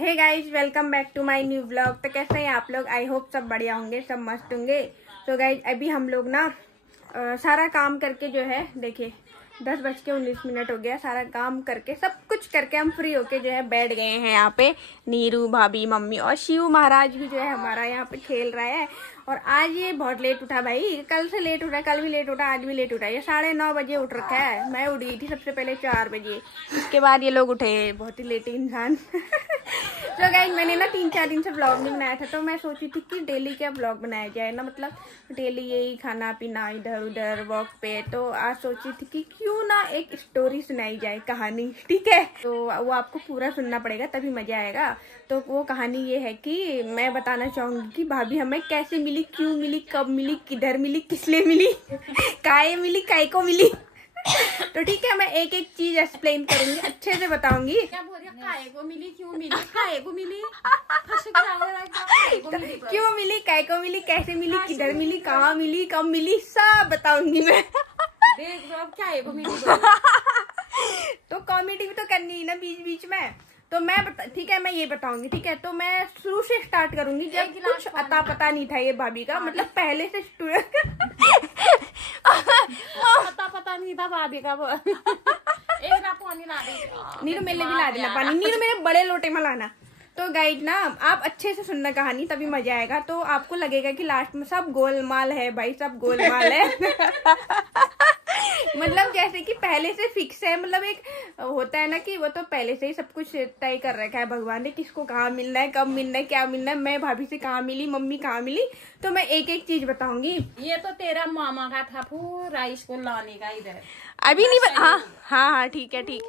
Hey guys, welcome back to my new vlog. तो कैसे हैं आप लोग? आई होप सब बढ़िया होंगे, सब मस्त होंगे। तो गाइज अभी हम लोग ना सारा काम करके जो है, देखिए 10:19 हो गया। सारा काम करके, सब कुछ करके हम फ्री होके जो है बैठ गए हैं यहाँ पे। नीरू भाभी, मम्मी और शिव महाराज भी जो है हमारा यहाँ पे खेल रहा है। और आज ये बहुत लेट उठा भाई, कल से लेट उठा, कल भी लेट उठा, आज भी लेट उठा। ये 9:30 बजे उठ रखा है। मैं उठ गई थी सबसे पहले 4 बजे, उसके बाद ये लोग उठे, बहुत ही लेट इंसान। तो गाइस मैंने ना 3-4 दिन से व्लॉग नहीं बनाया था, तो मैं सोची थी कि डेली क्या व्लॉग बनाया जाए ना, मतलब डेली यही खाना पीना, इधर उधर वॉक पे। तो आज सोची थी कि क्यों ना एक स्टोरी सुनाई जाए, कहानी, ठीक है। तो वो आपको पूरा सुनना पड़ेगा तभी मजा आएगा। तो वो कहानी ये है कि मैं बताना चाहूंगी कि भाभी हमें कैसे मिली, क्यों मिली, कब मिली, किधर मिली, किस लिए मिली, काहे मिली, काय को मिली। तो ठीक है, मैं एक एक चीज एक्सप्लेन करूंगी, अच्छे से बताऊंगी। क्या बोल रही है? काय को मिली, क्यों मिली, काय को मिली, क्यों मिली, काय को मिली, कैसे मिली, किधर मिली, कहाँ मिली, कब मिली, सब बताऊंगी मैं। देख लो अब काय को मिली। तो कॉमेडी भी तो करनी है ना बीच बीच में। तो मैं ठीक है, मैं ये बताऊंगी, ठीक है। तो मैं शुरू से स्टार्ट करूंगी, जब कुछ अता पता नहीं था ये भाभी का, मतलब पहले से पता नहीं था भाभी का। वो एक ना पानी ला दे, नीरू मेरे लिए भी ला देना पानी, नीरू मेरे बड़े लोटे में लाना। तो गाइड ना, आप अच्छे से सुनना कहानी, तभी मजा आएगा। तो आपको लगेगा कि लास्ट में सब गोलमाल है भाई, सब गोलमाल है। मतलब जैसे कि पहले से फिक्स है, मतलब एक होता है ना कि वो तो पहले से ही सब कुछ तय कर रखा है भगवान ने, किसको कहाँ मिलना है, कब मिलना है, क्या मिलना है, मैं भाभी से कहाँ मिली, मम्मी कहाँ मिली। तो मैं एक एक चीज बताऊंगी। ये तो तेरा मामा का था पूरा इसको लाने का इधर। अभी नहीं, हाँ ठीक है, ठीक।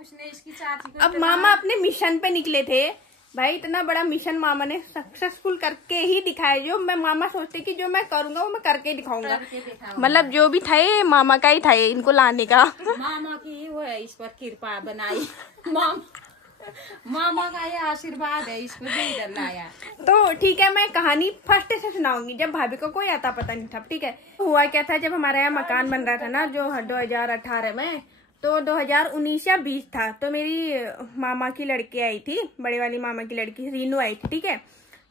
उसने इसकी चाची को, अब मामा अपने मिशन पे निकले थे भाई, इतना बड़ा मिशन मामा ने सक्सेसफुल करके ही दिखाया। जो मैं मामा सोचते कि जो मैं करूंगा वो मैं करके दिखाऊंगा, मतलब जो भी था मामा का ही था इनको लाने का। मामा की वो है, इस पर कृपा बनाई। मामा का ये आशीर्वाद है, इसको इधर लाया। तो ठीक है, मैं कहानी फर्स्ट से सुनाऊंगी, जब भाभी को कोई आता पता नहीं था, ठीक है। हुआ क्या था, जब हमारे यहाँ मकान बन रहा था ना, जो 2018 में, तो 2019 या 20 था। तो मेरी मामा की लड़की आई थी, बड़े वाली मामा की लड़की रीनू आई थी, ठीक है।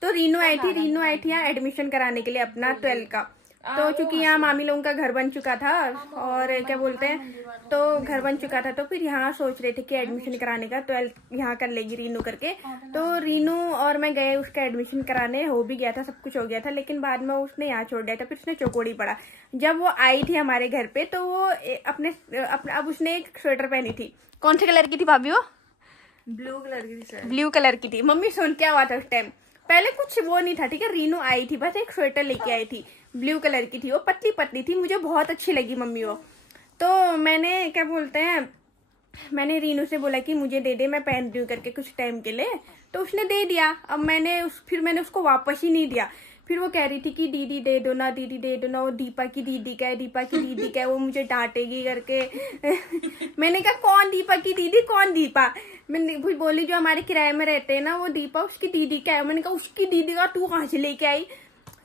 तो रीनू आई थी यहाँ एडमिशन कराने के लिए अपना 12 का। तो चूंकि यहाँ मामी लोगों का घर बन चुका था, और क्या बोलते हैं, तो घर बन चुका था, तो फिर यहाँ सोच रहे थे कि एडमिशन कराने का 12 यहाँ कर लेगी रीनू करके। तो रीनू और मैं गए उसका एडमिशन कराने, हो भी गया था, सब कुछ हो गया था, लेकिन बाद में उसने यहाँ छोड़ दिया था। फिर उसने चौकोड़ी पड़ा। जब वो आई थी हमारे घर पे, तो वो अपने अब उसने एक स्वेटर पहनी थी। कौन से कलर की थी भाभी वो? ब्लू कलर की थी। ब्लू कलर की थी। मम्मी सुन, क्या हुआ था उस टाइम, पहले कुछ वो नहीं था, ठीक है। रीनू आई थी, बस एक स्वेटर लेके आई थी, ब्लू कलर की थी, वो पतली पतली थी, मुझे बहुत अच्छी लगी मम्मी वो। तो मैंने क्या बोलते हैं, मैंने रीनू से बोला कि मुझे दे दे, मैं पहन रही हूँ करके कुछ टाइम के लिए। तो उसने दे दिया। अब फिर मैंने उसको वापस ही नहीं दिया। फिर वो कह रही थी कि दीदी दे दो ना, दीदी दे दो ना, वो दीपा की दीदी का है, दीपा की दीदी का है, वो मुझे डांटेगी करके। मैंने कहा कौन दीपा की दीदी, कौन दीपा? मैंने बोली जो हमारे किराए में रहते हैं ना, वो दीपा उसकी दीदी का है। मैंने कहा उसकी दीदी का तू कहाँ से लेके आई?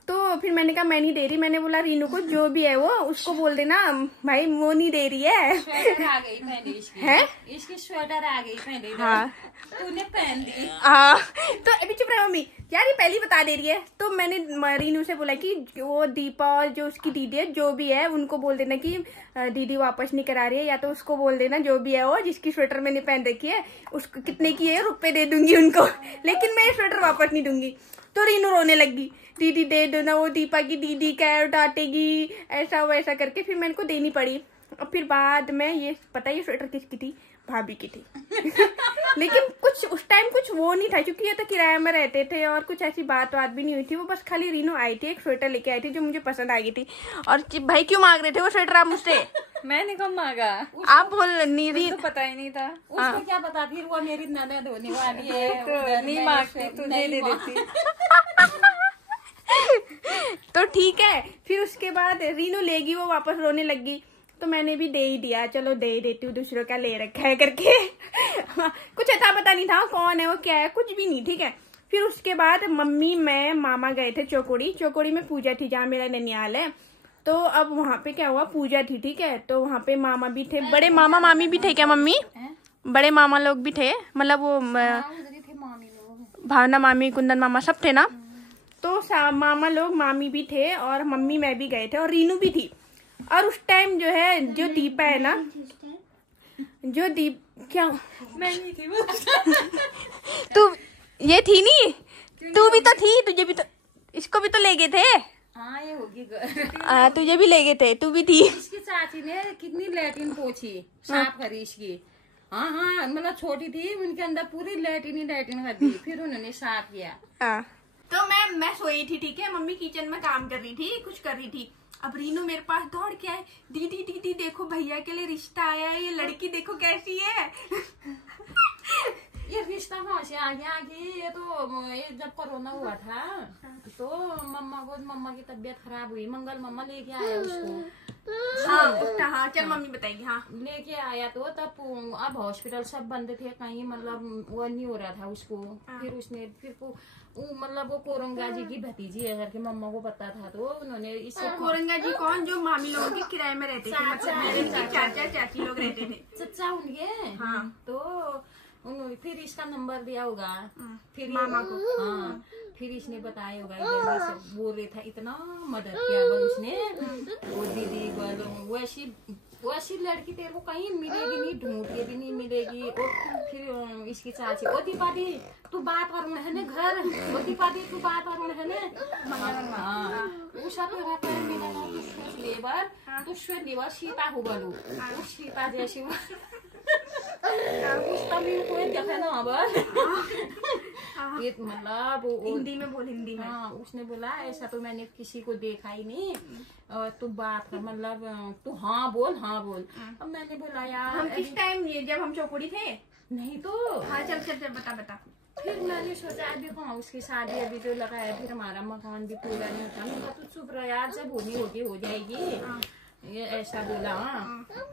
तो फिर मैंने कहा मैं नहीं दे रही। मैंने बोला रीनू को जो भी है वो उसको बोल देना भाई, वो नहीं दे रही है। स्वेटर आ गई पहले इसकी, है? इसकी स्वेटर आ गई पहले। हाँ, तूने पहन ली। हाँ। तो अभी चुप रहो मम्मी, यार ये पहली बता दे रही है। तो मैंने रीनू से बोला कि वो दीपा और जो उसकी दीदी है, जो भी है, उनको बोल देना कि दीदी वापस नहीं करा रही है, या तो उसको बोल देना जो भी है वो, जिसकी स्वेटर मैंने पहन रखी है, उसको कितने की है रुपए दे दूंगी उनको, लेकिन मैं ये स्वेटर वापस नहीं दूंगी। तो रीनू रोने लगी, दीदी दे दो ना, वो दीपा की दीदी का है, डांटेगी, ऐसा वैसा करके। फिर मेरे को देनी पड़ी। और फिर बाद में ये पता, ये स्वेटर किसकी थी? भाभी की थी। लेकिन कुछ उस टाइम कुछ वो नहीं था, क्योंकि ये तो किराए में रहते थे और कुछ ऐसी बात भी नहीं हुई थी। वो बस खाली रीनू आई थी, एक स्वेटर लेके आई थी जो मुझे पसंद आ गई थी। और भाई क्यों मांग रहे थे वो स्वेटर आप मुझसे? मैंने कब मांगा? आप बोल नहीं, तो पता ही नहीं था उसको। क्या पता, फिर वो मेरी ननद होने वाली है, नहीं मांगती तो दे देती। तो ठीक है, फिर उसके बाद रीनू लेगी, वो वापस रोने लगी। तो मैंने भी दे ही दिया, चलो दे देती हूँ, दूसरों का ले रखा है करके। कुछ अता पता नहीं था कौन है वो, क्या है, कुछ भी नहीं, ठीक है। फिर उसके बाद मम्मी, मैं, मामा गए थे चौकोड़ी में पूजा थी, जहाँ मेरा ननियाल है। तो अब वहाँ पे क्या हुआ, पूजा थी, ठीक है। तो वहाँ पे मामा भी थे, बड़े मामा मामी भी थे क्या मम्मी? बड़े मामा लोग भी थे, मतलब वो भावना मामी, कुंदन मामा सब थे ना। तो मामा लोग, मामी भी थे और मम्मी मैं भी गए थे और रीनू भी थी। और उस टाइम जो है जो दीपा है ना, जो क्या मैं नहीं थी वो। तू ये थी नहीं, तू भी तो थी, तुझे भी तो, इसको भी तो ले गए थे। हाँ ये होगी। तुझे भी ले गए थे, तू भी थी। इसकी चाची ने कितनी लैट्रिन पोछी, साफ करी इसकी। हाँ हाँ, मतलब छोटी थी, उनके अंदर पूरी लैट्रिन कर दी, फिर उन्होंने साफ किया। तो मैं सोई थी, ठीक है, मम्मी किचन में काम कर रही थी, कुछ कर रही थी। अब रीनू मेरे पास दौड़ के आए, दीदी दीदी देखो भैया के लिए रिश्ता आया है, ये लड़की देखो कैसी है। ये रिश्ता कहाँ से आ गया कि ये जब कोरोना हुआ था तो मम्मा की तबीयत खराब हुई, मंगल मम्मा लेके आया उसको। हाँ चल मम्मी बताएगी। हाँ लेके आया तो तब अब हॉस्पिटल सब बंद थे, कहीं मतलब वो नहीं हो रहा था उसको। फिर उसने मतलब वो कोरंगा जी की भतीजी है करके मम्मा को पता था, तो उन्होंने इससे। कोरंगा जी कौन? जो मामी लोगों के किराए में रहते थे, मतलब मेरे चाचा चाची लोग रहते थे, चचा उनके। हाँ तो उन्होंने फिर इसका नंबर दिया होगा, फिर मामा को। हाँ फिर इसने बताया होगा, इधर से बोल रहे था, इतना मदद किया बोल उसने। वो दीदी बोल वैसी लड़की तेरे को कहीं मिलेगी नहीं, ढूंढ के भी नहीं मिलेगी। और फिर इसकी चाची, ओ दीपादी तू बात करूँ है ना घर, ओ दीपादी तू बात करूँ है ना। उषा तो लेबर तू लेबर सीता हो बोलू, सीता जैसी मतलब हिंदी में बोल, हिंदी में। हाँ उसने बोला ऐसा तो मैंने किसी को देखा ही नहीं, और तू बात कर, मतलब तू हाँ बोल हाँ बोल। अब मैंने बोला यार हम किस टाइम, ये जब हम चौकुड़ी थे नहीं तो। हाँ चल चल चल बता। फिर मैंने सोचा अभी हाँ उसकी शादी अभी तो लगा है, फिर हमारा मकान भी पूरा नहीं होता। मैं तू चुप रह यार, जब होनी होगी हो जाएगी, ये ऐसा बोला।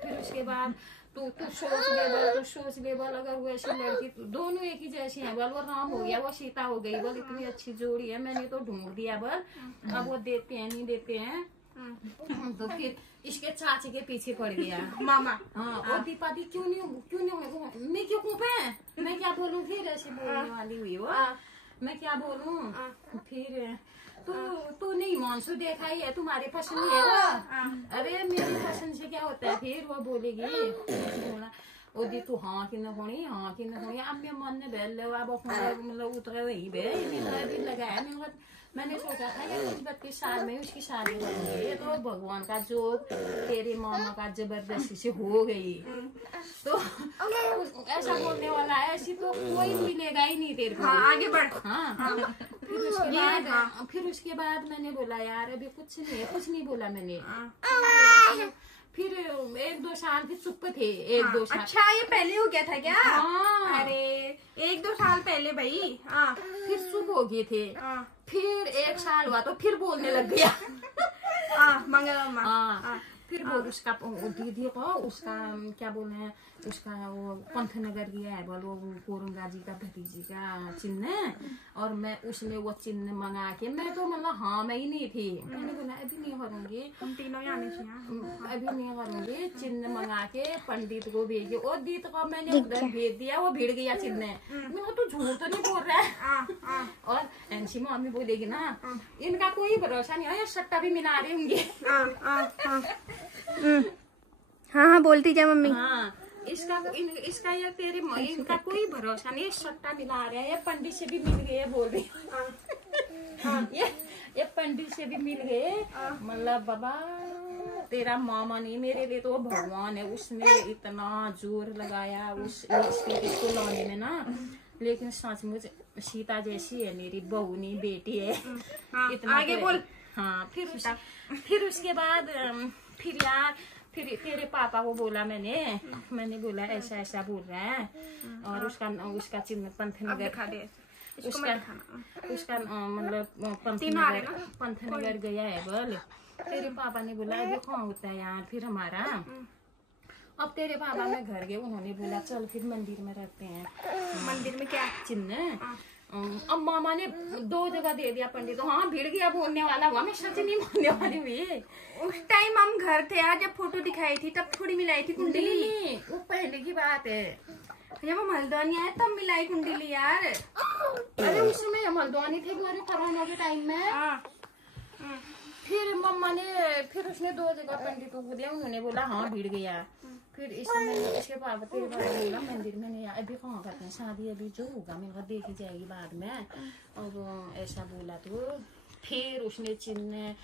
फिर उसके बाद तू सोच ले बोल अगर वो ऐसी लड़की, दोनों एक ही जैसी है बोल, वो राम हो गया वो सीता हो गई बोल, इतनी अच्छी जोड़ी है, मैंने तो ढूंढ दिया बोल। अब वो देते हैं नहीं देते हैं, तो फिर इसके चाची के पीछे पड़ गया मामा। हाँ और दीपादी क्यों नहीं मैं क्यों कूपे, मैं क्या बोलूँ, फिर ऐसे बोलने वाली हुई वो, मैं क्या बोलूँ। फिर तू नहीं मानसू देखा ही है, तुम्हारे पसंद है वो। अरे मेरी पसंद से क्या होता है, फिर वो बोलेगी बोला ओ दी तू हाँ कि न होनी, हाँ कि न होनी। अब मैं मन ने बैल लो, अब मतलब उतरे वही बे भी लगाया। मैंने सोचा था कि 32 साल में उसकी शादी होगी, ये तो भगवान का जो तेरे मामा का जबरदस्ती से हो गई। तो ऐसा बोलने वाला है, ऐसी तो कोई मिलेगा ही नहीं तेरे को। हाँ आगे बढ़। हाँ फिर उसके बाद मैंने बोला यार अभी कुछ नहीं बोला मैंने। फिर 1-2 साल फिर चुप थे, 1-2 साल। अच्छा ये पहले हो गया था क्या? हाँ। अरे 1-2 साल पहले भाई। हाँ फिर चुप हो गए थे। फिर 1 साल हुआ तो फिर बोलने लग गया। मंगल। फिर वो उसका दीदी को उसका क्या बोले हैं, उसका वो पंथनगर गया है बोल, वो कोरंगा जी का भतीजी का चिन्ह, और मैं उसने वो चिन्ह मंगा के, मैं तो मतलब हाँ मैं ही नहीं थी, मैंने बोला अभी नहीं करूँगी, हम तीनों आने चाहिए, अभी नहीं करूँगी। चिन्ह मंगा के पंडित को भेजे, और दीद को मैंने उधर भेज दिया, वो भिड़ गया चिन्ह। मैं तो झूठ तो नहीं बोल रहा है। और एनसी मम्मी बोलेगी ना इनका कोई भरोसा नहीं है, ये सट्टा भी मिला रहे होंगे। हाँ बोलती जा मम्मी। हाँ इसका या तेरे इनका कोई भरोसा नहीं, सट्टा मिला रहे हैं, ये पंडित से भी मिल गए बोल रही। ये पंडित से भी मिल गए, मतलब बाबा तेरा मामा नहीं मेरे लिए तो भगवान है, उसने इतना जोर लगाया इसको लाने में ना, लेकिन सचमुच सीता जैसी है मेरी बहू नहीं बेटी है। इतना आगे बोल। हाँ फिर उसके बाद फिर तेरे पापा को बोला मैंने बोला ऐसा ऐसा बोल रहा है, और उसका चिन्ह पंथनगर, उसका मतलब पंथनगर गया है बोल। तेरे पापा ने बोला अभी कौन होता है यार, फिर हमारा अब तेरे पापा में घर गए, उन्होंने बोला चल फिर मंदिर में रहते हैं। मंदिर में क्या चिन्ह? अब मामा ने 2 जगह दे दिया पंडित को। हाँ भिड़ गया बोलने वाला हुआ, मैं सच नहीं बोलने वाली हुई। उस टाइम हम घर थे यार, जब फोटो दिखाई थी तब थोड़ी मिलाई थी कुंडली, वो पहले की बात है, जब हम हल्द्वानी आए तब मिलाई कुंडली यार। इसमें हल्द्वानी थे कोरोना के टाइम में। फिर मम्मा ने फिर उसने 2 जगह पंडितों को दिया, उन्होंने बोला हाँ भीड़ गया। फिर इसके पापा तेरे पापा बोला मंदिर में नहीं, अभी कहाँ करते हैं शादी, अभी जो होगा मेरे को देखी जाएगी बाद में। और ऐसा बोला तो फिर उसने चिन्ह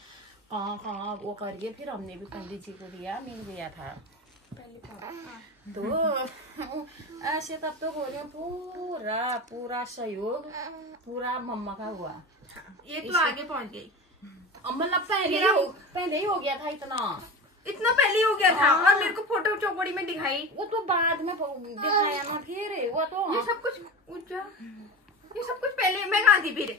कहाँ वो करके फिर हमने भी पंडित जी को दिया, मिल गया था। तो ऐसे तब तो बोल रही हूँ पूरा सहयोग पूरा मम्मा का हुआ। ये तो आगे पहुंच गई, मतलब पहले ही हो गया था, इतना पहले हो गया था। और मेरे को फोटो चौकड़ी में दिखाई, वो तो बाद में दिखाया ना। फिर वो तो ये सब कुछ पहले मैं कहाँ थी फिर,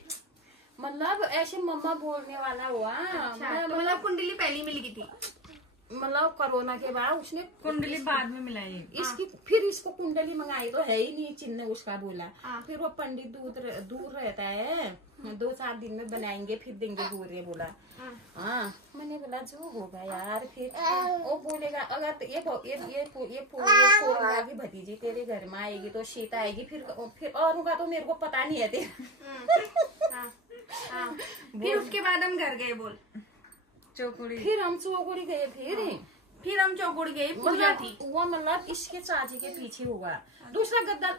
मतलब ऐसे मम्मा बोलने वाला हुआ। मतलब कुंडली पहले मिल गई थी, मतलब कोरोना के बाद उसने कुंडली बाद में मिलाई इसकी। फिर इसको कुंडली मंगाई तो है ही नहीं, चिन्ह उसका बोला। फिर वो पंडित दूर रहता है, 2-4 दिन में बनाएंगे फिर देंगे बोले बोला। हाँ मैंने बोला जो होगा यार। फिर वो बोलेगा अगर ये कोरोना की भतीजी तेरे घर में आएगी तो सीता आएगी, फिर और होगा तो मेरे को पता नहीं है फिर उसके बाद हम घर गए बोल चौकुड़ी। फिर हम चौकुड़ी गए। फिर हम चौकुड़ी गए, पूजा थी वो मतलब इसके चाची के पीछे होगा दूसरा गद्दा।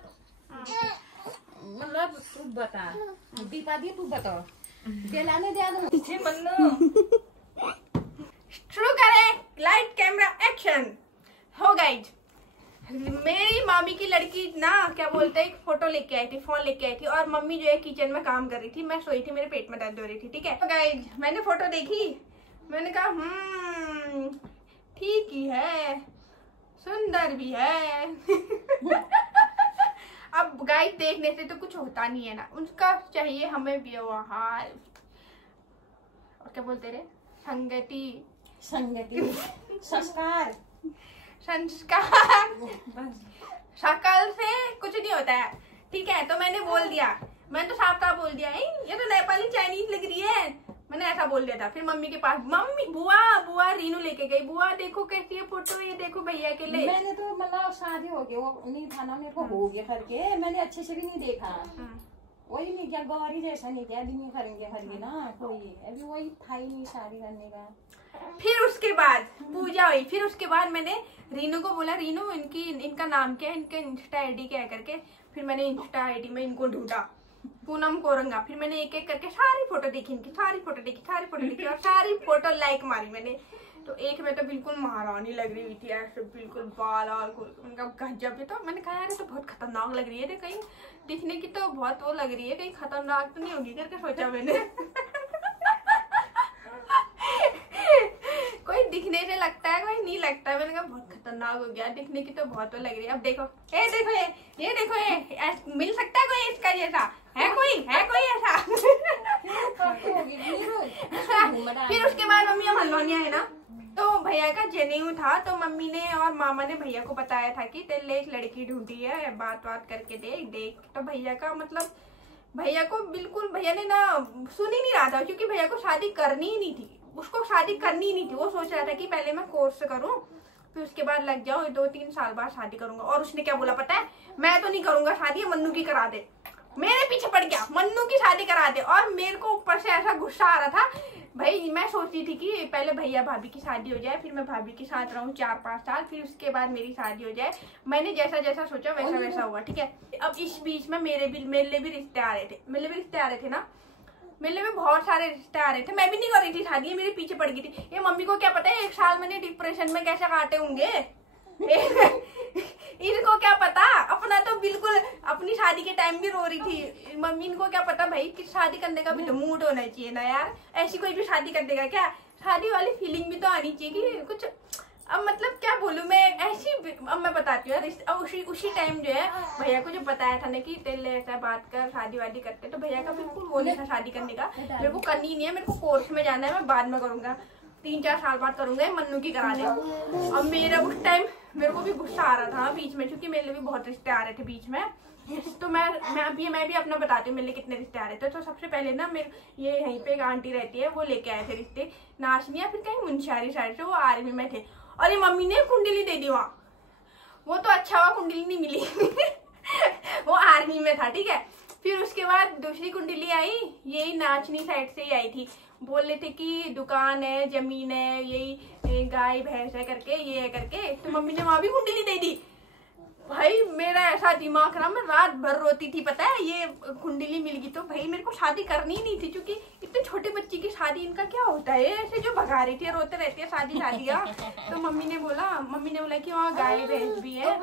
मतलब तू बता दीपा दी, तू बताओ दिलाने दे शुरू करें। Light camera action. हो गाइज, मेरी मामी की लड़की ना क्या बोलते हैं फोटो लेके आई थी, फोन लेके आई थी, और मम्मी जो है किचन में काम कर रही थी, मैं सोई थी, मेरे पेट में दर्द हो रही थी। ठीक है तो गाइज मैंने फोटो देखी, मैंने कहा ठीक ही है, सुंदर भी है। अब गाइस देखने से तो कुछ होता नहीं है ना, उनका चाहिए हमें व्यवहार और क्या बोलते रहे, संगति संस्कार शकल से कुछ नहीं होता है। ठीक है तो मैंने बोल दिया, मैंने तो साफ साफ बोल दिया ये तो नेपाली चाइनीज लग रही है, मैंने ऐसा बोल दिया था। फिर मम्मी के पास मम्मी बुआ रीनू लेके गई, बुआ देखो कैसी है फोटो, ये देखो भैया के लिए। मैंने तो मतलब शादी हो गया वो नहीं था ना मेरे को, हो गया करके मैंने अच्छे से भी नहीं देखा। वही नहीं क्या गौरी जैसा नहीं क्या नहीं करेंगे ना कोई, अभी वही था ही नहीं शादी करने का। फिर उसके बाद पूजा हुई, फिर उसके बाद मैंने रीनू को बोला रीनू इनका नाम क्या है, इनका इंस्टा आईडी क्या है करके। फिर मैंने इंस्टा आईडी में इनको ढूंढा, पूनम कोरंगा। फिर मैंने एक एक करके सारी फोटो देखी इनकी, सारी फोटो देखी और सारी फोटो लाइक मारी मैंने। तो एक में तो बिल्कुल महारानी लग रही हुई थी ऐसे, बिल्कुल बाल और उनका गजब भी। तो मैंने कहा यार तो बहुत खतरनाक लग रही है, कहीं दिखने की तो बहुत वो लग रही है, कहीं खतरनाक तो नहीं होगी करके सोचा मैंने। कोई दिखने से लगता है कोई नहीं लगता है, मैंने कहा बहुत खतरनाक हो गया, दिखने की तो बहुत वो लग रही है। अब देखो ये देखो मिल सकता है कोई इसका जैसा है, कोई ऐसा। फिर उसके बाद मम्मी हम हल्द्वानी आए ना, तो भैया का जनेऊ था, तो मम्मी ने और मामा ने भैया को बताया था कि तेरे लिए एक लड़की ढूंढी है, बात करके देख। तो भैया का मतलब भैया को बिल्कुल भैया ने ना सुन ही नहीं रहा था, क्योंकि भैया को शादी करनी ही नहीं थी, उसको शादी करनी ही नहीं थी। वो सोच रहा था कि पहले मैं कोर्स करूं फिर उसके बाद लग जाओ, 2-3 साल बाद शादी करूंगा। और उसने क्या बोला पता है, मैं तो नहीं करूंगा शादी, मन्नू की करा दे। मेरे पीछे पड़ गया, मन्नू की शादी करा दे। और मेरे को ऊपर से ऐसा गुस्सा आ रहा था भाई, मैं सोचती थी कि पहले भैया भाभी की शादी हो जाए, फिर मैं भाभी के साथ रहूं 4-5 साल, फिर उसके बाद मेरी शादी हो जाए। मैंने जैसा जैसा सोचा वैसा हुआ। ठीक है अब इस बीच में मेरे लिए भी रिश्ते आ रहे थे, मेरे में बहुत सारे रिश्ते आ रहे थे। मैं भी नहीं कर रही थी शादी, मेरे पीछे पड़ गई थी। ये मम्मी को क्या पता है 1 साल मैंने डिप्रेशन में कैसे काटे होंगे। इनको क्या पता, अपना तो बिल्कुल अपनी शादी के टाइम भी रो रही थी मम्मी। इनको क्या पता भाई कि शादी करने का भी तो मूड होना चाहिए ना यार, ऐसी कोई भी शादी कर देगा क्या, शादी वाली फीलिंग भी तो आनी चाहिए कि कुछ। अब मतलब क्या बोलूं मैं ऐसी, अब मैं बताती हूँ यार। उसी टाइम जो है भैया को जो बताया था ना कि तेरे ऐसा बात कर शादी वादी करते, तो भैया का बिल्कुल वो नहीं था शादी करने का। मेरे को करनी नहीं है, मेरे को कोर्स में जाना है, मैं बाद में करूंगा, 3-4 साल बाद करूंगा, मन्नू की करा दे। अब मेरा उस टाइम मेरे को भी गुस्सा आ रहा था बीच में, क्योंकि मेरे लिए भी बहुत रिश्ते आ रहे थे बीच में। तो मैं भी अपना बताती हूँ मेरे लिए कितने रिश्ते आ रहे थे। तो सबसे पहले ना मेरे ये यहीं पे एक आंटी रहती है, वो लेके आए थे रिश्ते नाशनी या फिर कहीं मुंशियारी साइड से, वो आर्मी में थे। और ये मम्मी ने कुंडली दे दी वहाँ, वो तो अच्छा हुआ कुंडली नहीं मिली। वो आर्मी में था। ठीक है फिर उसके बाद दूसरी कुंडली आई, यही नाचनी साइड से ही आई थी। बोल रहे थे कि दुकान है, जमीन है, यही गाय भैंस है करके, ये है करके, तो मम्मी ने वहां भी कुंडली दे दी। भाई मेरा ऐसा दिमाग खराब, मैं रात भर रोती थी, पता है, ये कुंडली मिल गई तो। भाई मेरे को शादी करनी ही नहीं थी, क्योंकि इतने छोटे बच्चे की शादी, इनका क्या होता है, ऐसे जो भगा रही थी, रोते रहते हैं शादी शादी। तो मम्मी ने बोला कि वहाँ गाय भैंस भी है।